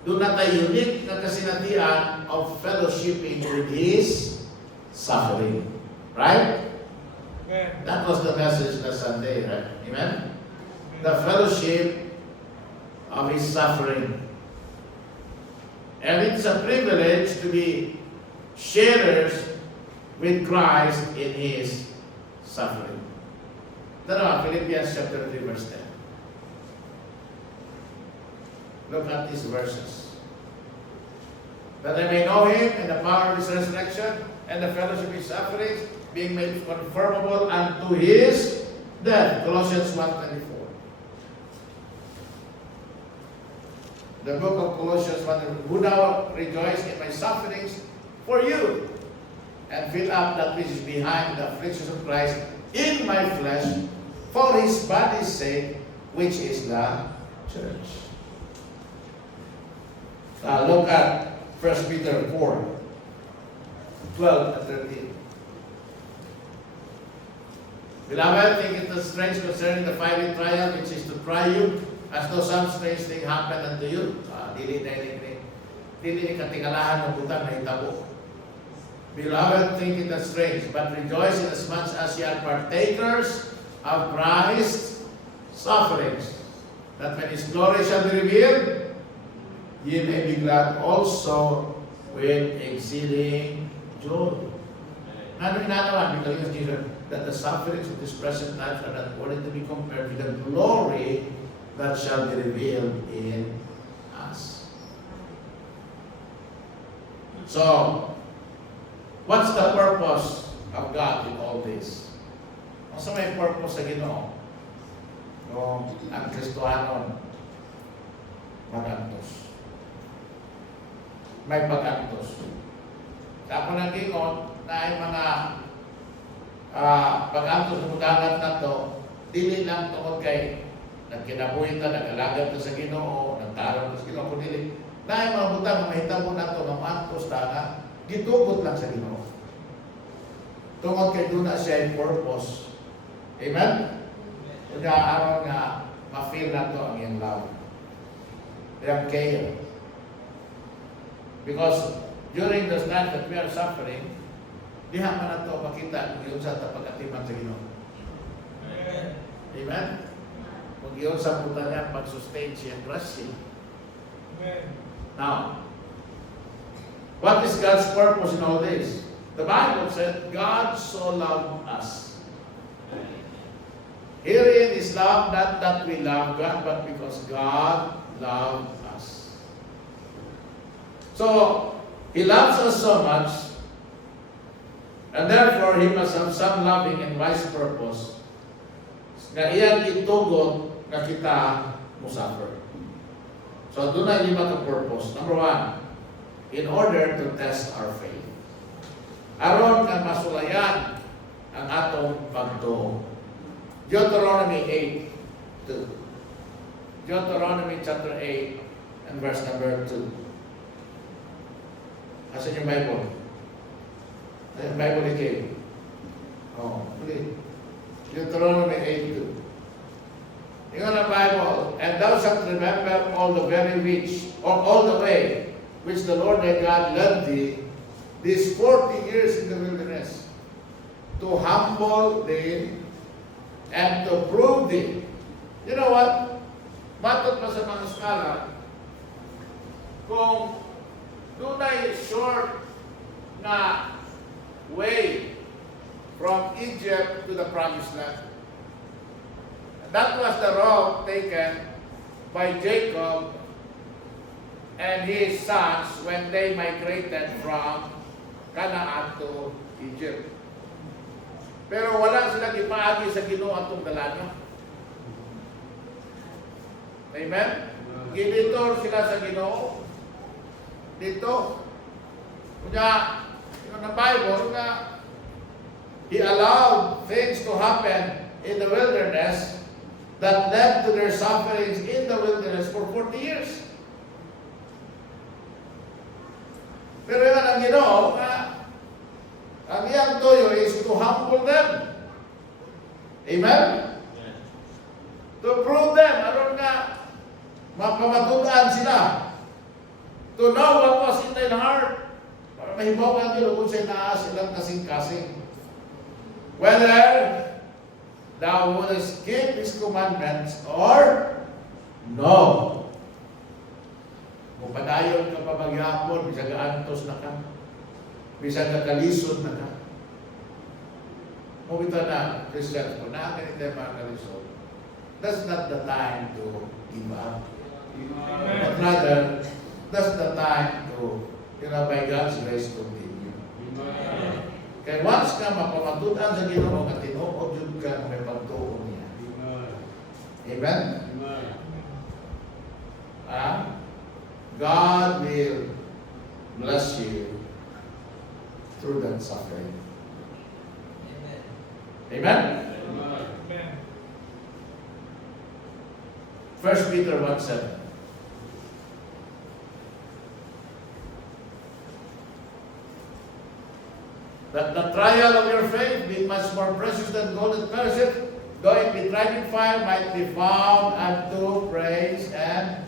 do not a unique na kasinatian of fellowshipping with His suffering. Right? Amen. That was the message last Sunday, right? Amen? The fellowship of His suffering. And it's a privilege to be sharers with Christ in His suffering. Philippians chapter 3 verse 10. Look at these verses. That I may know Him and the power of His resurrection and the fellowship of His sufferings, being made conformable unto His death. Colossians 1:24. The book of Colossians 1, who now rejoice in my sufferings for you, and fill up that which is behind the afflictions of Christ in my flesh, for His body's sake, which is the church. Look at 1 Peter 4, 12 and 13. Beloved, think it is strange concerning the fiery trial which is to try you, as though some strange thing happened unto you. Dili ni katingalahan ng butang na hitabo. Beloved, think it is strange, but rejoice inasmuch as ye are partakers of Christ's sufferings, that when His glory shall be revealed, ye may be glad also with exceeding joy. Because Jesus, that the sufferings of this present life are not worthy to be compared with the glory that shall be revealed in us. So, what's the purpose of God in all this? Ano may purpose sa Ginoo? Kung ang Kristohanon magantos. May pagantos. Ako nang gingon na ay mga pag-antos ng mudangan na to, dili lang tungod kay nagkinabuhi ta, nag-alagad ta sa Ginoo, nagtarong ta sa Ginoo, kung dili, na mga butang na mahitabo na to, ng antos ta nga, gitugot lang sa Ginoo. Tungod kay doon na siya yung purpose. Amen? Kung araw nga, ma-feel na to ang iyong love. Yung care. Because during those times that we are suffering, diha man na to makita kung yun sa tapag-atiman sa Ginoo. Amen. Amen? Kung yun sa puta niya, pag-sustain siya, trust siya. Amen. Now, what is God's purpose in all this? The Bible said, God so loved us. Herein is love, not that we love God, but because God loved us. So, He loves us so much, and therefore, He must have some loving and wise purpose na iyang itugot na kita musafir. So, doon na lima ka purpose. Number one, in order to test our faith. Aron nga masulayan ang atong pagtuo. Deuteronomy 8:2. Deuteronomy chapter 8 and verse number 2. Asan yung Bible? Asan yung Bible ni Kay? Oh, please. Deuteronomy 8:2. Ingon ang Bible, and thou shalt remember all the very which, or all the way, which the Lord thy God led thee these 40 years in the wilderness, to humble thee and to prove thee. You know what? Matot pa sa mga skala, kung doon ay short na way from Egypt to the promised land. That was the road taken by Jacob and his sons when they migrated from Canaan to Egypt. Pero wala silang ipaagi sa Ginoo atong dalaga. Amen? Ginitor sila sa Ginoo. Dito. Kaya, in the Bible, na He allowed things to happen in the wilderness that led to their sufferings in the wilderness for 40 years. Pero yan ang Ginoo na ang iyang toyo is to humble them. Amen? To prove them, aron nga makamatudan sila. To know what was in their heart. Para mahibawan nila kung sila silang kasing-kasing. Whether thou wouldest keep His commandments or no. Padayon ka pa maghapon, bisag antos na ka, bisag nakalisod na ka. Mubita na, Christian, kung nakakita tayo mga kalisod, that's not the time to give up. But rather, that's the time to, by God's grace, continue. Kaya once ka mapamatutan sa Ginoo, at tinuod yun ka na may pagtuon niya. Amen? God will bless you through that suffering. Amen? Amen. 1 Peter 1:7. That the trial of your faith, being much more precious than gold that perisheth, though it be tried in fire, might be found unto praise and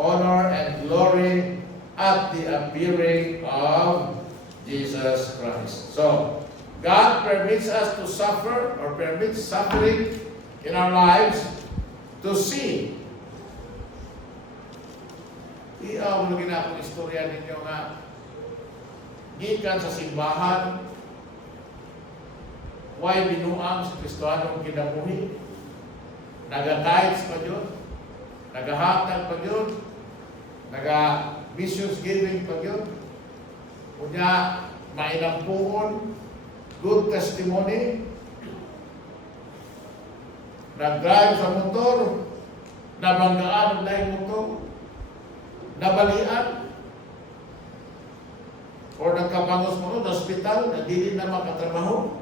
honor and glory at the appearing of Jesus Christ. So, God permits us to suffer or permits suffering in our lives to see. Iyaw mo na akong istorya ninyo nga gikan sa simbahan, why binuang si Kristohanong kinabuhi, nagatides pa yun, nagahatag pa yun, naga-missions giving pa yun, kunya mainampuon, good testimony, nag-drive sa motor, nabanggaan na yung motor, nabalian, o nagkapangos mo sa hospital, na di na makatrabaho.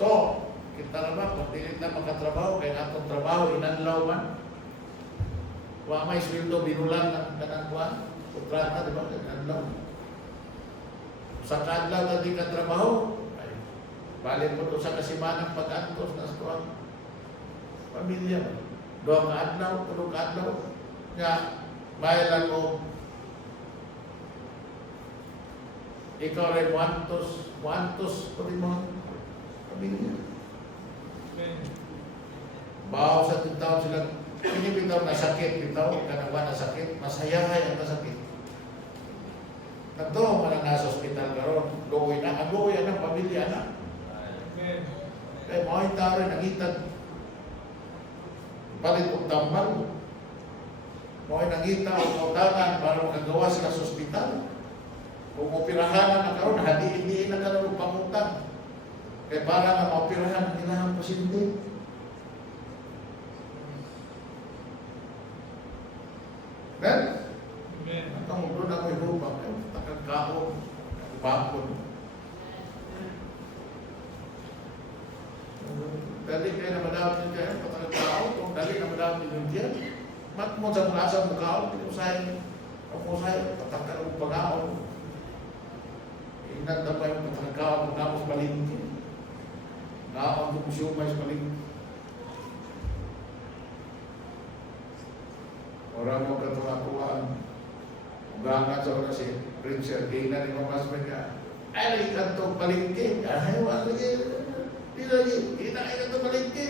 So, kita naman, kung di na makatrabaho, kaya atong trabaho, inanlaw man. Kung may sweldo, binulan ng kanang kuwan, kontrata, di ba? Inanlaw. Sa kadlaw na di ka trabaho, ay, balik mo to sa kasimanang pag-antos na sa pamilya. Doon ka adlaw, tulog ka adlaw. Nga, bayan mo, ikaw rin wantos pa rin mo pamilya. Amen. Bahaw sa tintaw sila, pinibitaw na sakit, bitaw, kanawa na sakit, masayahay ang nasakit. Nagto, man nasa ospital karon, luoy na, ang luoy ng pamilya na. Amen. Kaya mga tao rin, nangitag, balik kong tambal. Mga nangita o kautangan para makagawa sila sa ospital. Kung operahan na karon, hindi na karon pangutang. Kaya para na maoperahan, kailangan pasyente. Then, Amen. ang doon ako ihubang, takagkaon, bakon. Dali kayo na madami kayo, patagkao, kung dali na madami yung diyan. Mat mo sa mga asang mukhaon, usahay, patakal mo pangaon. Ingat na pa yung patagkao, pagkamos palingki. Naon kung siyumay sa palingki. Orang mo katulakuan. Ugangan sa oras si Prince Ardina ni Mamas Mega. Ay, kanto palingki. Ay, wala lagi. Di lagi. Kita ay kanto palingki.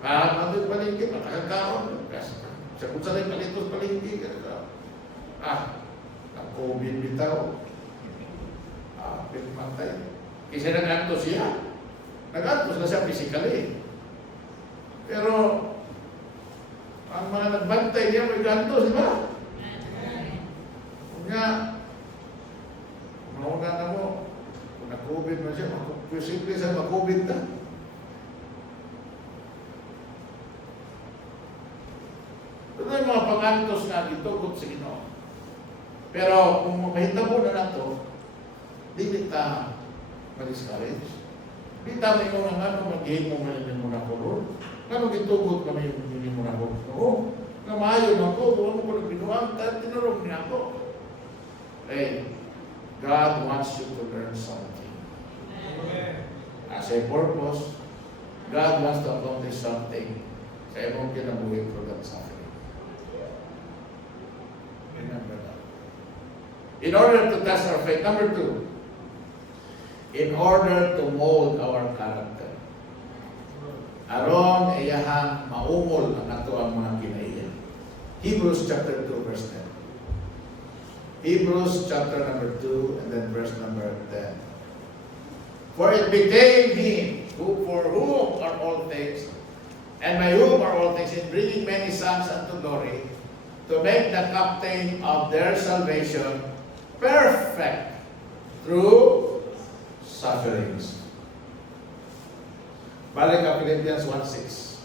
Mandoy palingki, matakakaon. Sa kung saan ay palitos palingki. Ang COVID bitaw. Pinagmantay. Kasi nag-antos siya. Nag-antos na siya physically. Pero, ang mga nagbantay niya may gantos, di ba? Kung nga, mauna na mo, kung na-COVID na siya, simple siya ma-COVID na. Ito na yung mga pangantos na gitugot sa Ginoo. Pero kung mahitabo na na ito, di kita ma-discourage. Di tama ikaw na nga kung mag-game mo malilin mo na ko, Lord. Kano gitugot kami yung hindi mo na ko? Oo. Nga maayon ako, kung ano ko nagbinuang, tinurong niya ako. Hey, God wants you to learn something. Amen. As a purpose, God wants to accomplish something sa imong kinabuhi through that suffering. Remember that. In order to test our faith, number 2, in order to mold our character. Aron iyahang maumol ang ato ang mga kinaiya. Hebrews chapter 2 verse 10. Hebrews chapter number 2 and then verse number 10. For it became him for whom are all things, and by whom are all things, in bringing many sons unto glory, to make the captain of their salvation perfect through sufferings. Balik ka Philippians 1:6.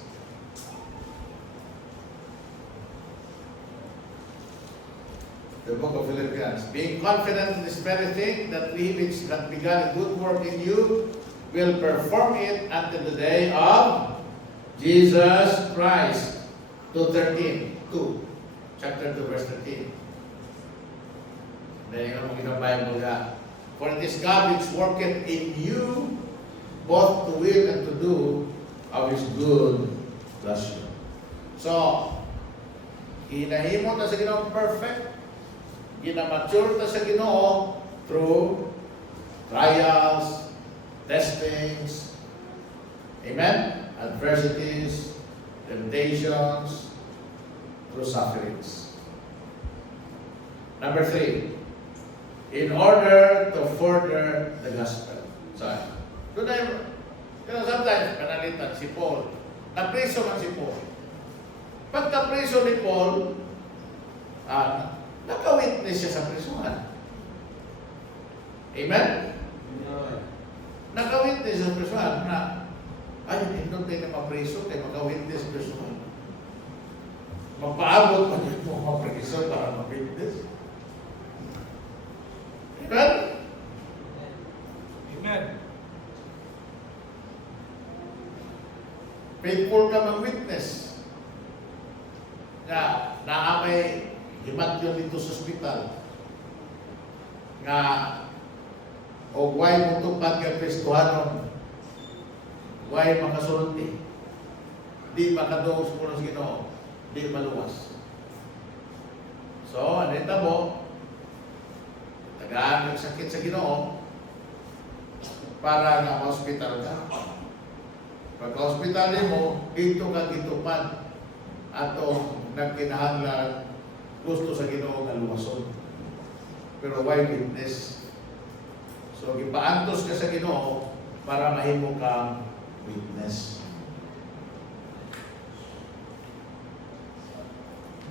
The book of Philippians. Being confident in this very thing, that we which have begun a good work in you will perform it until the day of Jesus Christ. 2:13. 2. Chapter 2, verse 13. Dahil nga mong Bible ka. For it is God which worketh in you both to will and to do of His good pleasure. So, hinahimo na sa Ginoo perfect, ginamature na sa Ginoo through trials, testings, amen, adversities, temptations, through sufferings. Number 3, in order to further the gospel. So, doon na yung, sometimes, panalitan si Paul. Napreso man si Paul. Pagka-preso ni Paul, naka-witness siya sa presuhan. Amen? Naka-witness sa presuhan na, ay, hindi tayo na mapreso, tayo maka-witness sa presuhan. Magpaabot pa niyo mo mapreso para ma-witness. Amen? Amen. Faithful ka mag-witness. Nga, naamay himat yun dito sa ospital. Nga, o why mo tupad ka Kristohanon, why makasulti, di makadoos mo ng Ginoo, di maluwas. So, anita mo, tagaan nagsakit sa Ginoo, para na hospital ka. Pagka-hospital mo, dito ka gitupad ato nagkinahanglan gusto sa Ginoo nga luwason. Pero why witness? So, gipaantos ka sa Ginoo para mahimo kang witness.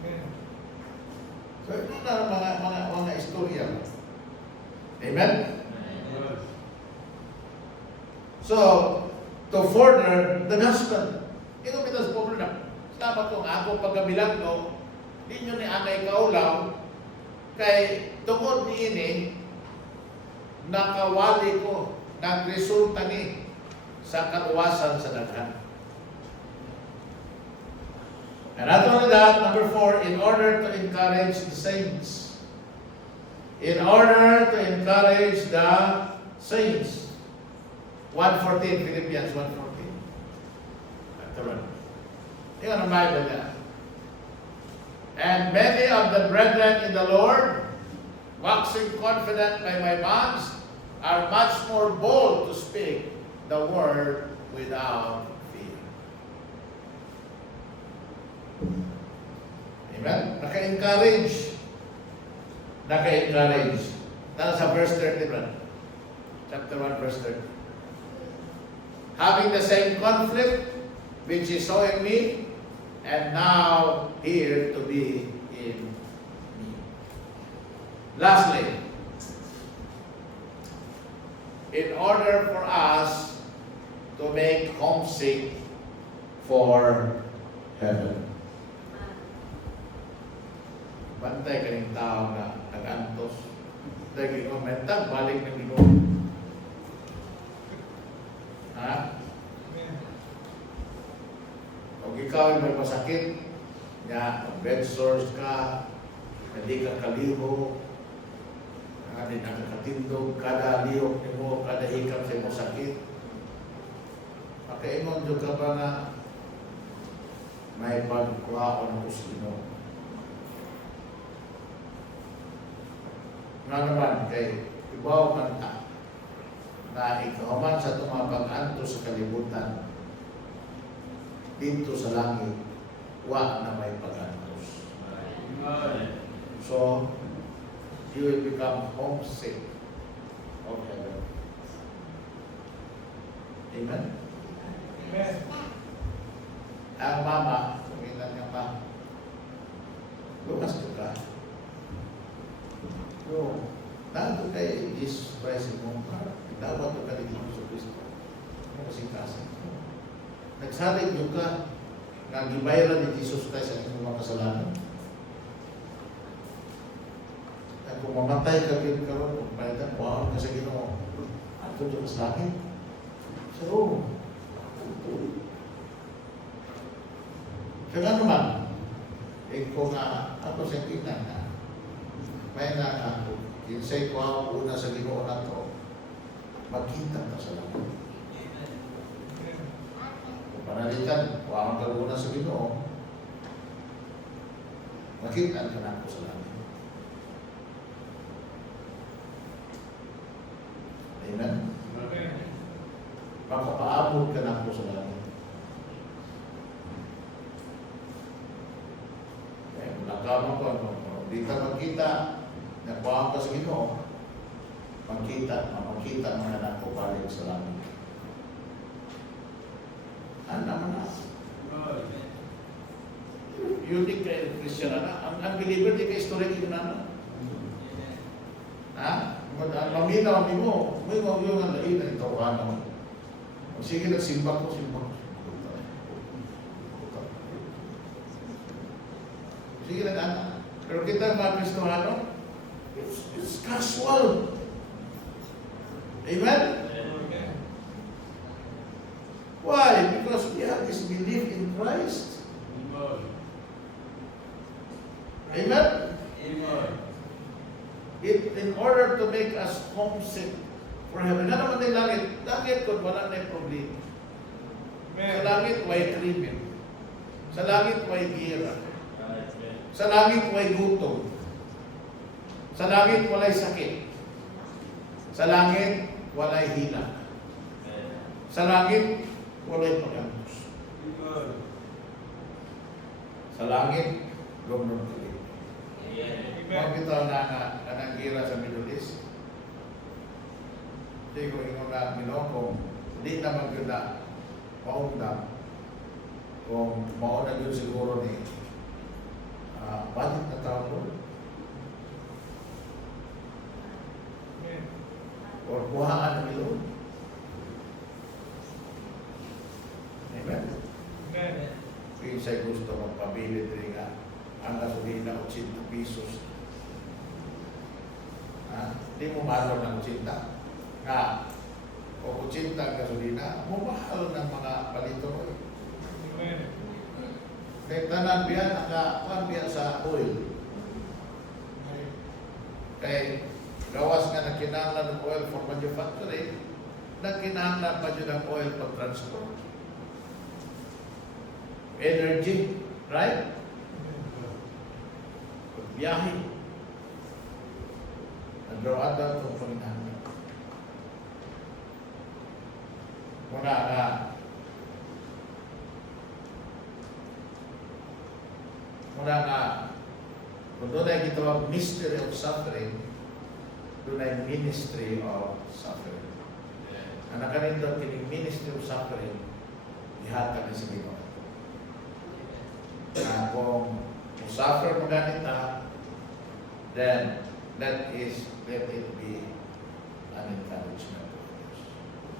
Amen. So, ito na mga istorya. Amen? So, to further the gospel. Ito bitas problema. Tama kung ako pagkabilang no, di nyo ni angay kaulaw, kay tungod ni ini, nakawali ko, nagresulta ni sa kaluwasan sa daghan. And not only that, number 4, in order to encourage the saints. In order to encourage the saints. 1:14, Philippians 1:14. After one. Yun ang Bible niya. And many of the brethren in the Lord, waxing confident by my bonds, are much more bold to speak the word without fear. Amen? Naka-encourage. Naka-encourage. Tala sa verse 30, chapter 1, verse 30. Having the same conflict which he saw in me, and now here to be in me. Lastly, in order for us to make homesick for heaven. Bantay ka ng tao na nag-antos. Dahil ikomentag, balik ng Ginoo. Ha? Amen. Kung ikaw ay may masakit, ya, bed sores ka, hindi ka kaliho, hindi nakakatindog, kada lihok mo, kada hikap sa mo sakit. Makaingon dyan ka ba na may pagkuhaon ng Ginoo? Nga naman, kay ibaw man ta, na ikaw sa tumapag-anto sa kalibutan, dito sa langit, wa na may pag-antos. So, you will become homesick of heaven. Amen? Amen. Ang mama, kumilan niya pa, lumas ka. So, nandun kay Jesus Christ mong dawat ko ka dito sa Kristo. Ano kasing kasi? Nagsalig nyo ka na gibayran ni Jesus Christ ang inyong mga kasalanan. At kung mamatay ka din karon, kung palitan, wow, ka sa Ginoo. Ato dyan sa langit. So, kaya naman, kung ako sa tingnan na, may na ako, kinsay ko ako una sa Ginoo na to, magkita ka sa langit. Kung panalitan, kung ako ka una sa Ginoo, magkita ka na ako sa langit. Amen? Amen. Makapaabot ka na ako sa langit. Kaya nagkama ko, di ka magkita, nakuha ka sa Ginoo, magkita mga anak ko balik sa langit. Ano naman na? Unique kay Christian na. Ang believer di kay story ko na. Ha? Maminaw ni mo. May mga yung lain na ito ano. Sige, nagsimba ko. Sige, nag-anak. Pero kita mga Kristohano, it's casual. Amen? Amen. Why? Because we have this belief Christ. Amen. Amen? Amen. In order to make us homesick for heaven. Nga naman yung langit. Langit kung wala na yung problema. Sa Amen. langit, may krimen. Sa langit, may gira. Amen. Sa langit, may gutom. Sa langit, walay sakit. Sa langit, walay hila. Sa langit, walay pag-ambos. Amen. Sa langit, lumlum tuloy. Amen. Mabitaw na nga, kanang gira sa Middle East. Hindi ko ingon na Ginoo kung di naman yun na maundang. Kung mauna yun siguro ni balik na tao doon. Amen. O kuhaan ng ilong. Amen. Amen. Kinsa'y gusto magpabili din nga ang gasolina 80 pesos. Di mo mahal ng 80. Nga, o 80 ang gasolina, mumahal ng mga palito. Amen. Kaya tanan biyan, nakakuhan biyan sa oil. Kaya gawas nga nakinahanglan ng oil for manufacturing, nakinahanglan pa dyan ng oil for transport. Energy, right? Biyahe. Nagrawad daw itong Panginoon. Muna nga, kung doon ay gitawag mystery of suffering, doon ay ministry of suffering. Ang nakanindot kining ministry of suffering, ihatag ni sa Ginoo. Kung suffer mo ganit na, then let it be an encouragement.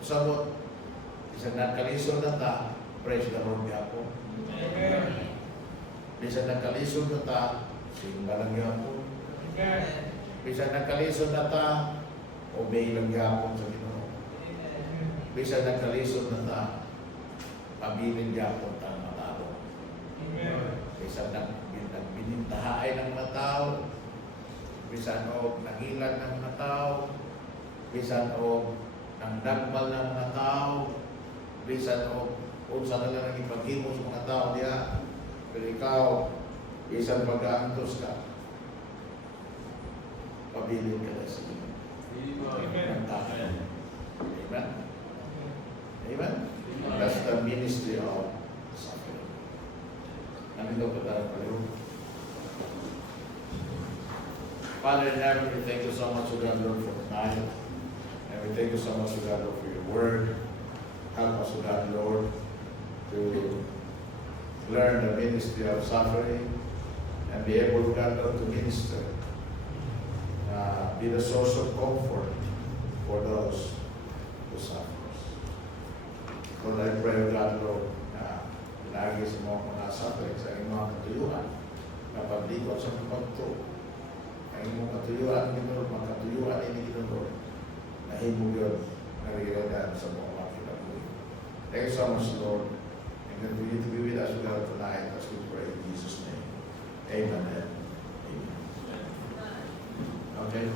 Sabot, isang nagkalisod na ta, praise the Lord yapo. Amen. Isang nagkalisod na ta, simba lang yapo. Amen. Isang nagkalisod na ta, obey lang yapo sa Ginoo. Isang nagkalisod na ta, pabilin yapo ta matalo. Amen. Isang nagbinintahay ng mga tao, bisan o nangilan ng mga tao, bisan o ang dagbal ng mga tao, bisan o unsa na lang ang ipaghimo sa mga tao diya. Pero ikaw, isang pag-aantos ka, pabilin ka na sa iyo. Amen. Amen? Amen? That's the ministry of suffering. Nandito po tayo pala. Father in heaven, we thank you so much, O God, Lord, for tonight. And we thank you so much, O God, Lord, for your word. Help us, O God, Lord, to learn the ministry of suffering and be able, O God, Lord, to minister. Be the source of comfort for those who suffer. Lord, I pray, O God, Lord, na lagi sa mga suffering sa inyong mga katuyuan na paglikot sa mga pagto. Ang inyong katuyuan, Ginoo, mga katuyuan ini Ginoo, na himo yun na rigadan sa mga kinabuhi. Thank you so much, Lord, and continue to be with us, God, tonight as we pray in Jesus' name. Amen. Amen. Okay.